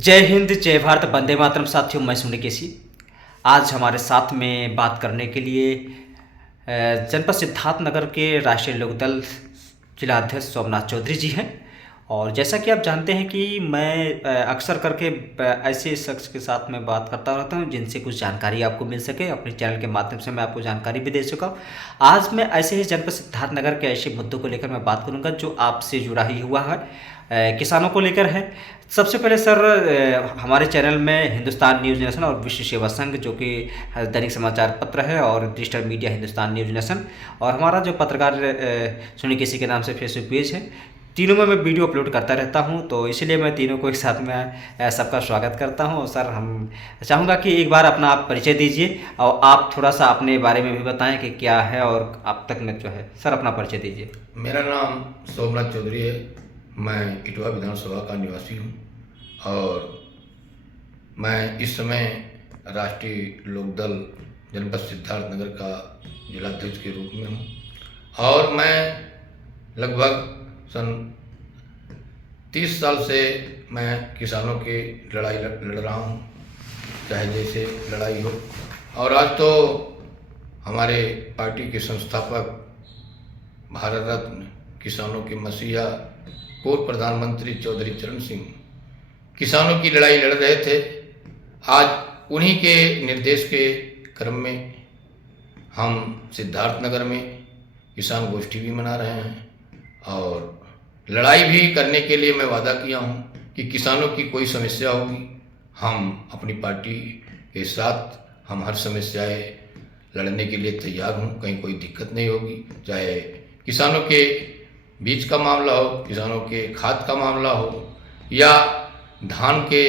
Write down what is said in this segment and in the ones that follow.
जय हिंद, जय भारत, वंदे मातरम। साथियों, मैं सुनी केसी। आज हमारे साथ में बात करने के लिए जनपद सिद्धार्थनगर के राष्ट्रीय लोकदल जिला अध्यक्ष सोमनाथ चौधरी जी हैं। और जैसा कि आप जानते हैं कि मैं अक्सर करके ऐसे शख्स के साथ में बात करता रहता हूं जिनसे कुछ जानकारी आपको मिल सके। अपने चैनल के माध्यम से मैं आपको जानकारी भी दे चुका हूं। आज मैं ऐसे ही जनपद सिद्धार्थनगर के ऐसे मुद्दों को लेकर मैं बात करूंगा जो आपसे जुड़ा ही हुआ है, किसानों को लेकर है। सबसे पहले सर, हमारे चैनल में हिंदुस्तान न्यूज़ नेशन और विश्व सेवा संघ, जो कि दैनिक समाचार पत्र है, और digital media Hindustan news nation, और हमारा जो पत्रकार सुनी किसी के नाम से फेसबुक पेज है, तीनों में मैं वीडियो अपलोड करता रहता हूं। तो इसलिए मैं तीनों को एक साथ में सबका स्वागत करता हूं। सर, हम चाहूँगा कि एक बार अपना आप परिचय दीजिए और आप थोड़ा सा अपने बारे में भी बताएं कि क्या है और अब तक में जो है। सर, अपना परिचय दीजिए। मेरा नाम सोमनाथ चौधरी है। मैं इटवा विधानसभा का निवासी हूँ और मैं इस समय राष्ट्रीय लोकदल जनपद सिद्धार्थनगर का जिलाध्यक्ष के रूप में हूँ। और मैं लगभग सन 30 साल से मैं किसानों की लड़ाई लड़ रहा हूँ, चाहे जैसे लड़ाई हो। और आज तो हमारे पार्टी के संस्थापक, भारत रत्न, किसानों के मसीहा, पूर्व प्रधानमंत्री चौधरी चरण सिंह किसानों की लड़ाई लड़ रहे थे। आज उन्हीं के निर्देश के क्रम में हम सिद्धार्थनगर में किसान गोष्ठी भी मना रहे हैं और लड़ाई भी करने के लिए मैं वादा किया हूं कि किसानों की कोई समस्या होगी, हम अपनी पार्टी के साथ हम हर समस्याएं लड़ने के लिए तैयार हूं। कहीं कोई दिक्कत नहीं होगी, चाहे किसानों के बीज का मामला हो, किसानों के खाद का मामला हो, या धान के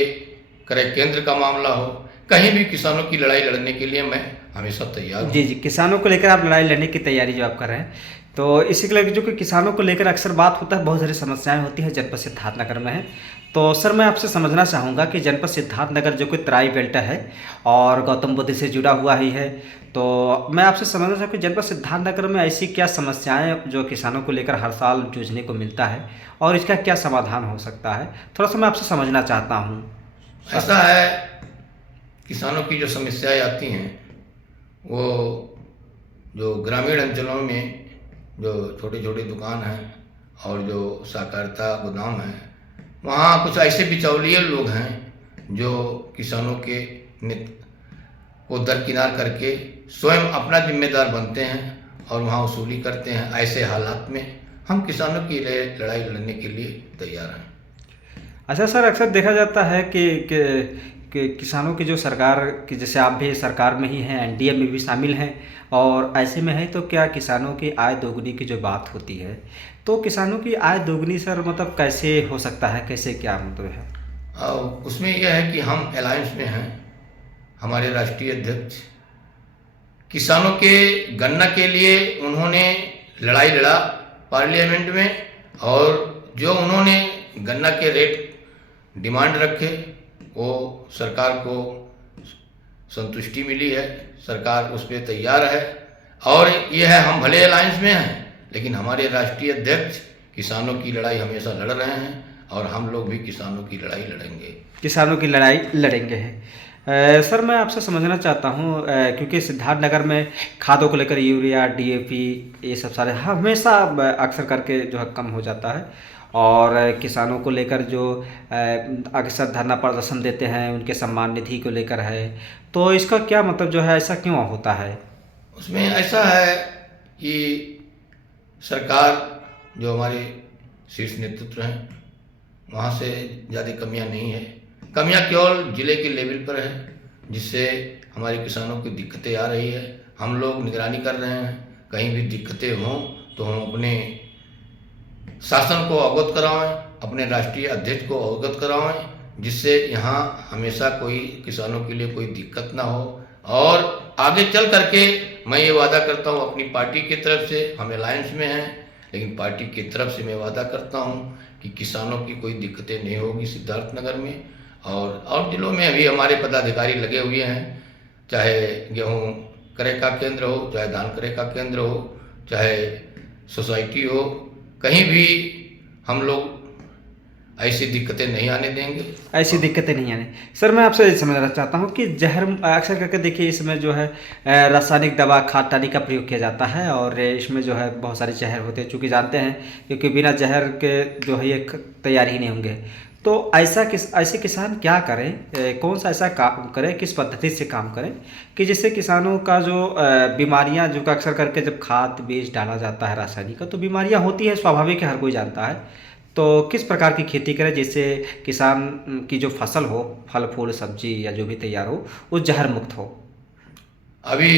क्रय केंद्र का मामला हो, कहीं भी किसानों की लड़ाई लड़ने के लिए मैं हमेशा तैयार हूँ। जी जी, किसानों को लेकर आप लड़ाई लड़ने की तैयारी जो आप कर रहे हैं, तो इसी के लिए जो कि किसानों को लेकर अक्सर बात होता है, बहुत सारी समस्याएं होती है जनपद सिद्धार्थनगर में है। तो सर, मैं आपसे समझना चाहूँगा कि जनपद सिद्धार्थनगर जो कि तराई बेल्ट है और गौतम बुद्ध से जुड़ा हुआ ही है, तो मैं आपसे समझना चाहूँ कि जनपद सिद्धार्थनगर में ऐसी क्या समस्याएं जो किसानों को लेकर हर साल जूझने को मिलता है और इसका क्या समाधान हो सकता है, थोड़ा सा मैं आपसे समझना चाहता हूँ। ऐसा है, किसानों की जो समस्याएं आती हैं वो जो ग्रामीण अंचलों में जो छोटे छोटे दुकान हैं और जो सहकारिता गोदाम हैं, वहाँ कुछ ऐसे बिचौलिए लोग हैं जो किसानों के नित को दरकिनार करके स्वयं अपना जिम्मेदार बनते हैं और वहाँ वसूली करते हैं। ऐसे हालात में हम किसानों की लड़ाई लड़ने के लिए तैयार हैं। अच्छा सर, अक्सर देखा जाता है कि किसानों की जो सरकार की, जैसे आप भी सरकार में ही हैं, एनडीए में भी शामिल हैं, और ऐसे में है तो क्या किसानों की आय दोगुनी की जो बात होती है, तो किसानों की आय दोगुनी सर मतलब कैसे हो सकता है, कैसे क्या मतलब है? और उसमें यह है कि हम अलायंस में हैं। हमारे राष्ट्रीय अध्यक्ष किसानों के गन्ना के लिए उन्होंने लड़ाई लड़ा पार्लियामेंट में, और जो उन्होंने गन्ना के रेट डिमांड रखे वो सरकार को संतुष्टि मिली है, सरकार उस पर तैयार है। और यह है, हम भले अलायंस में हैं लेकिन हमारे राष्ट्रीय अध्यक्ष किसानों की लड़ाई हमेशा लड़ रहे हैं और हम लोग भी किसानों की लड़ाई लड़ेंगे। किसानों की लड़ाई लड़ेंगे हैं। सर, मैं आपसे समझना चाहता हूँ, क्योंकि सिद्धार्थनगर में खादों को लेकर यूरिया, डीएपी, ये सब सारे हमेशा अक्सर करके जो है कम हो जाता है, और किसानों को लेकर जो अक्सर धरना प्रदर्शन देते हैं उनके सम्मान निधि को लेकर है, तो इसका क्या मतलब जो है, ऐसा क्यों होता है? उसमें ऐसा है कि सरकार जो हमारे शीर्ष नेतृत्व हैं वहाँ से ज़्यादा कमियाँ नहीं है। कमियाँ केवल ज़िले के लेवल पर है, जिससे हमारे किसानों की दिक्कतें आ रही है। हम लोग निगरानी कर रहे हैं, कहीं भी दिक्कतें हों तो हम अपने शासन को अवगत कराएं, अपने राष्ट्रीय अध्यक्ष को अवगत कराएं, जिससे यहाँ हमेशा कोई किसानों के लिए कोई दिक्कत ना हो। और आगे चल करके मैं ये वादा करता हूँ अपनी पार्टी की तरफ से, हम अलायंस में हैं लेकिन पार्टी की तरफ से मैं वादा करता हूँ कि किसानों की कोई दिक्कतें नहीं होगी सिद्धार्थनगर में। और जिलों में अभी हमारे पदाधिकारी लगे हुए हैं, चाहे गेहूँ क्रय का केंद्र हो, चाहे धान क्रय का केंद्र हो, चाहे सोसाइटी हो, कहीं भी हम लोग ऐसी दिक्कतें नहीं आने देंगे। ऐसी दिक्कतें नहीं आने। सर मैं आपसे ये समझना चाहता हूँ कि जहर अक्सर करके देखिए इसमें जो है रासायनिक दवा खाद टाली का प्रयोग किया जाता है और इसमें जो है बहुत सारे जहर होते हैं, चूँकि जानते हैं क्योंकि बिना जहर के जो है ये तैयार ही नहीं होंगे। तो ऐसे किसान क्या करें, कौन सा ऐसा काम करें, किस पद्धति से काम करें कि जिससे किसानों का जो बीमारियां जो कि अक्सर करके जब खाद बीज डाला जाता है रासायनिक का तो बीमारियां होती है, स्वाभाविक है, हर कोई जानता है। तो किस प्रकार की खेती करें जिससे किसान की जो फसल हो, फल फूल सब्जी या जो भी तैयार हो, वो जहर मुक्त हो। अभी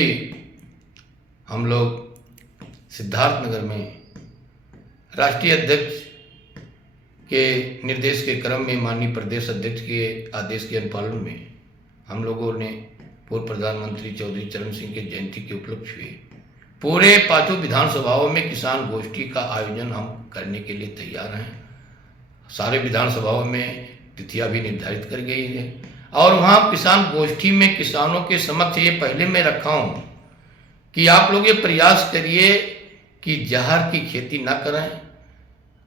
हम लोग सिद्धार्थनगर में राष्ट्रीय अध्यक्ष के निर्देश के क्रम में माननीय प्रदेश अध्यक्ष के आदेश के अनुपालन में हम लोगों ने पूर्व प्रधानमंत्री चौधरी चरण सिंह के जयंती के उपलक्ष्य में पूरे 5 विधानसभाओं में किसान गोष्ठी का आयोजन हम करने के लिए तैयार हैं। सारे विधानसभाओं में तिथियां भी निर्धारित कर गई है और वहाँ किसान गोष्ठी में किसानों के समक्ष ये पहले मैं रखा हूँ कि आप लोग ये प्रयास करिए कि जहर की खेती ना करें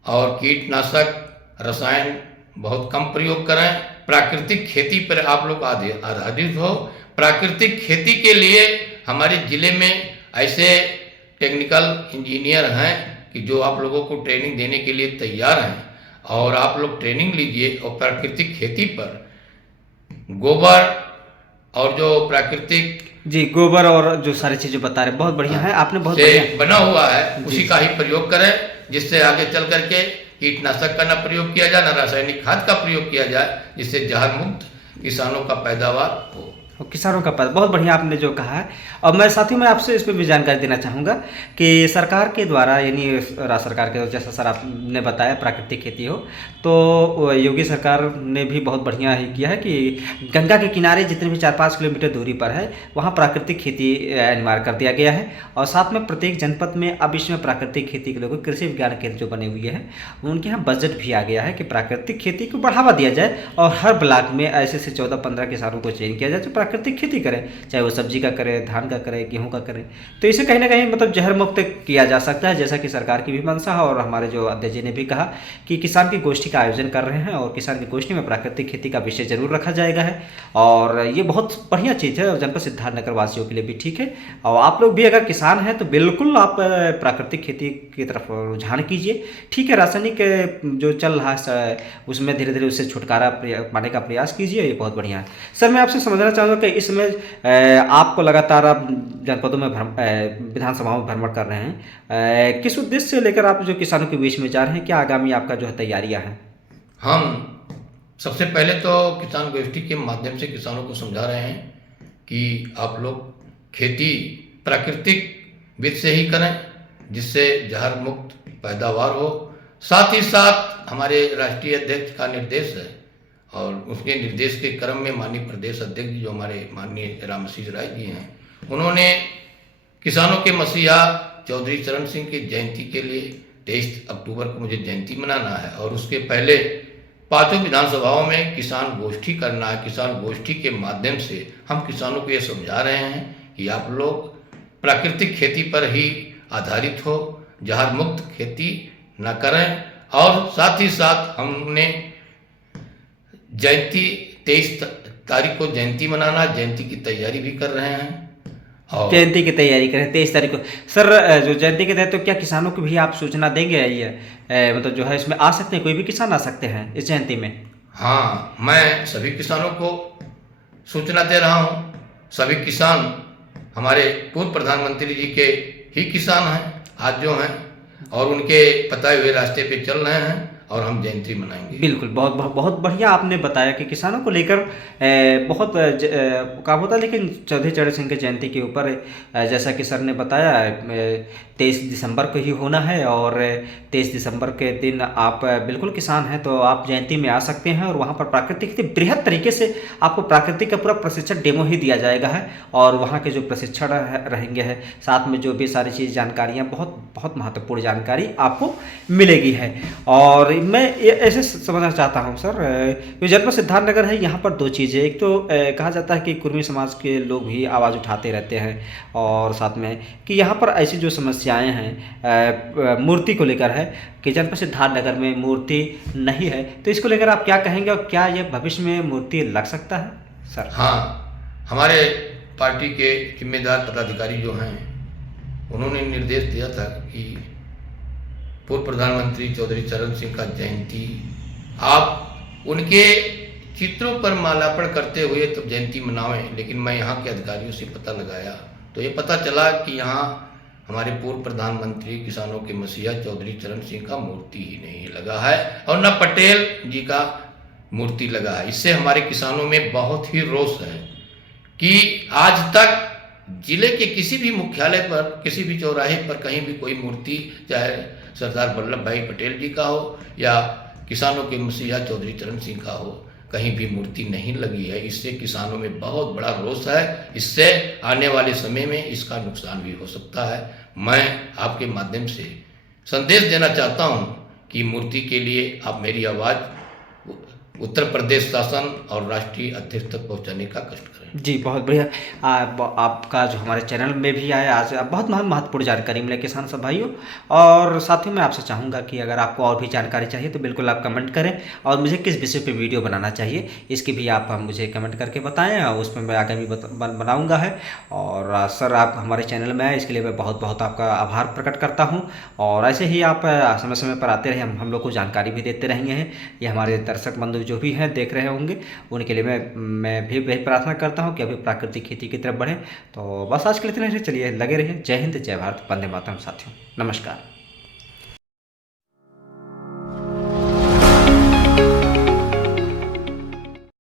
और कीटनाशक रसायन बहुत कम प्रयोग करें। प्राकृतिक खेती पर आप लोग आधारित हो। प्राकृतिक खेती के लिए हमारे ज़िले में ऐसे टेक्निकल इंजीनियर हैं कि जो आप लोगों को ट्रेनिंग देने के लिए तैयार हैं और आप लोग ट्रेनिंग लीजिए और प्राकृतिक खेती पर गोबर और जो प्राकृतिक जी गोबर और जो सारी चीज़ें बता रहे बहुत बढ़िया है, आपने बहुत से बढ़िया बना हुआ है उसी का ही प्रयोग करें, जिससे आगे चल करके कीटनाशक का न प्रयोग किया जाए, न रासायनिक खाद का प्रयोग किया जाए, जिससे जहर मुक्त किसानों का पैदावार हो। किसानों का पद बहुत बढ़िया आपने जो कहा है। और मैं साथ ही मैं आपसे इस पर भी जानकारी देना चाहूँगा कि सरकार के द्वारा यानी राज्य सरकार के जैसा सर आपने बताया प्राकृतिक खेती हो तो योगी सरकार ने भी बहुत बढ़िया ही किया है कि गंगा के किनारे जितने भी 4-5 किलोमीटर दूरी पर है वहाँ प्राकृतिक खेती अनिवार्य कर दिया गया है। और साथ में प्रत्येक जनपद में अब इसमें प्राकृतिक खेती के लोगों कृषि विज्ञान केंद्र जो बने हुए हैं उनके यहाँ बजट भी आ गया है कि प्राकृतिक खेती को बढ़ावा दिया जाए और हर ब्लॉक में ऐसे से 14-15 किसानों को चयन किया जाए जो प्राकृतिक खेती करें, चाहे वो सब्जी का करें, धान का करें, गेहूं का करें। तो इसे कहीं ना कहीं मतलब जहर मुक्त किया जा सकता है, जैसा कि सरकार की भी मंशा है और हमारे जो अध्यक्ष जी ने भी कहा कि किसान की गोष्ठी का आयोजन कर रहे हैं और किसान की गोष्ठी में प्राकृतिक खेती का विषय जरूर रखा जाएगा है और ये बहुत बढ़िया चीज़ है और जनपद सिद्धार्थनगर वासियों के लिए भी ठीक है। और आप लोग भी अगर किसान हैं तो बिल्कुल आप प्राकृतिक खेती की तरफ रुझान कीजिए। ठीक है, रासायनिक जो चल रहा है उसमें धीरे धीरे उससे छुटकारा पाने का प्रयास कीजिए, ये बहुत बढ़िया है। सर मैं आपसे समझना चाहूँगा कि इसमें आपको लगातार आप जनपदों में विधानसभाओं में भ्रमण कर रहे हैं, किस उद्देश्य से लेकर आप जो किसानों के बीच में जा रहे हैं, क्या आगामी आपका जो है तैयारियां हैं? हम सबसे पहले तो किसान गोष्ठी के माध्यम से किसानों को समझा रहे हैं कि आप लोग खेती प्राकृतिक विधि से ही करें जिससे जहर मुक्त पैदावार हो। साथ ही साथ हमारे राष्ट्रीय अध्यक्ष का निर्देश है और उसके निर्देश के क्रम में माननीय प्रदेश अध्यक्ष जो हमारे माननीय रामआशीष राय जी हैं उन्होंने किसानों के मसीहा चौधरी चरण सिंह की जयंती के लिए 23 अक्टूबर को मुझे जयंती मनाना है और उसके पहले 5 विधानसभाओं में किसान गोष्ठी करना है। किसान गोष्ठी के माध्यम से हम किसानों को ये समझा रहे हैं कि आप लोग प्राकृतिक खेती पर ही आधारित हो, जहर मुक्त खेती न करें। और साथ ही साथ हमने जयंती 23 तारीख को जयंती मनाना, जयंती की तैयारी भी कर रहे हैं और जयंती की तैयारी करें 23 तारीख को। सर जो जयंती के तहत तो क्या किसानों को भी आप सूचना देंगे, ये मतलब जो है इसमें आ सकते हैं, कोई भी किसान आ सकते हैं इस जयंती में? हाँ, मैं सभी किसानों को सूचना दे रहा हूँ। सभी किसान हमारे पूर्व प्रधानमंत्री जी के ही किसान हैं आज जो हैं और उनके बताए हुए रास्ते पे चल रहे हैं और हम जयंती मनाएंगे। बिल्कुल, बहुत बढ़िया आपने बताया कि किसानों को लेकर बहुत काम होता है, लेकिन चौधरी चरण सिंह के जयंती के ऊपर जैसा कि सर ने बताया 23 दिसंबर को ही होना है और 23 दिसंबर के दिन आप बिल्कुल किसान हैं तो आप जयंती में आ सकते हैं और वहाँ पर प्राकृतिक बृहद तरीके से आपको प्राकृतिक का पूरा प्रशिक्षण डेमो ही दिया जाएगा है और वहाँ के जो प्रशिक्षण रहेंगे है साथ में जो भी सारी चीज़ जानकारियाँ बहुत बहुत महत्वपूर्ण जानकारी आपको मिलेगी है। और मैं ये ऐसे समझना चाहता हूँ सर, जो जनपद सिद्धार्थनगर है यहाँ पर दो चीज़ें, एक तो कहा जाता है कि कुर्मी समाज के लोग भी आवाज़ उठाते रहते हैं, और साथ में कि यहाँ पर ऐसी जो समस्याएं हैं मूर्ति को लेकर है कि जनपद सिद्धार्थनगर में मूर्ति नहीं है, तो इसको लेकर आप क्या कहेंगे और क्या ये भविष्य में मूर्ति लग सकता है सर? हाँ, हमारे पार्टी के जिम्मेदार पदाधिकारी जो हैं उन्होंने निर्देश दिया था कि पूर्व प्रधानमंत्री चौधरी चरण सिंह का जयंती आप उनके चित्रों पर माल्यार्पण करते हुए तो जयंती मनावें, लेकिन मैं यहाँ के अधिकारियों से पता लगाया तो ये पता चला कि यहाँ हमारे पूर्व प्रधानमंत्री किसानों के मसीहा चौधरी चरण सिंह का मूर्ति ही नहीं लगा है और न पटेल जी का मूर्ति लगा है। इससे हमारे किसानों में बहुत ही रोष है कि आज तक जिले के किसी भी मुख्यालय पर, किसी भी चौराहे पर कहीं भी कोई मूर्ति, चाहे सरदार वल्लभ भाई पटेल जी का हो या किसानों के मसीहा चौधरी चरण सिंह का हो, कहीं भी मूर्ति नहीं लगी है। इससे किसानों में बहुत बड़ा रोष है। इससे आने वाले समय में इसका नुकसान भी हो सकता है। मैं आपके माध्यम से संदेश देना चाहता हूं कि मूर्ति के लिए आप मेरी आवाज़ उत्तर प्रदेश शासन और राष्ट्रीय अध्यक्ष तक पहुंचाने का कष्ट करें। जी, बहुत बढ़िया। आपका जो हमारे चैनल में भी आया आज, बहुत महत्वपूर्ण जानकारी मिले किसान सब भाइयों। और साथ ही मैं आपसे चाहूँगा कि अगर आपको और भी जानकारी चाहिए तो बिल्कुल आप कमेंट करें, और मुझे किस विषय पे वीडियो बनाना चाहिए इसकी भी आप मुझे कमेंट करके बताएं, और उसमें मैं आगामी बनाऊँगा है। और सर, आप हमारे चैनल में आए इसके लिए मैं बहुत बहुत आपका आभार प्रकट करता हूँ, और ऐसे ही आप समय समय पर आते रहे, हम लोग को जानकारी भी देते रहेंगे हैं। ये हमारे दर्शक बंधु जो भी हैं देख रहे होंगे उनके लिए मैं भी वही प्रार्थना करता हूं कि अभी प्राकृतिक खेती की तरफ बढ़े। तो बस आज के लिए इतना ही, चलिए लगे रहिए। जय हिंद, जय भारत, वंदे मातरम साथियों, नमस्कार।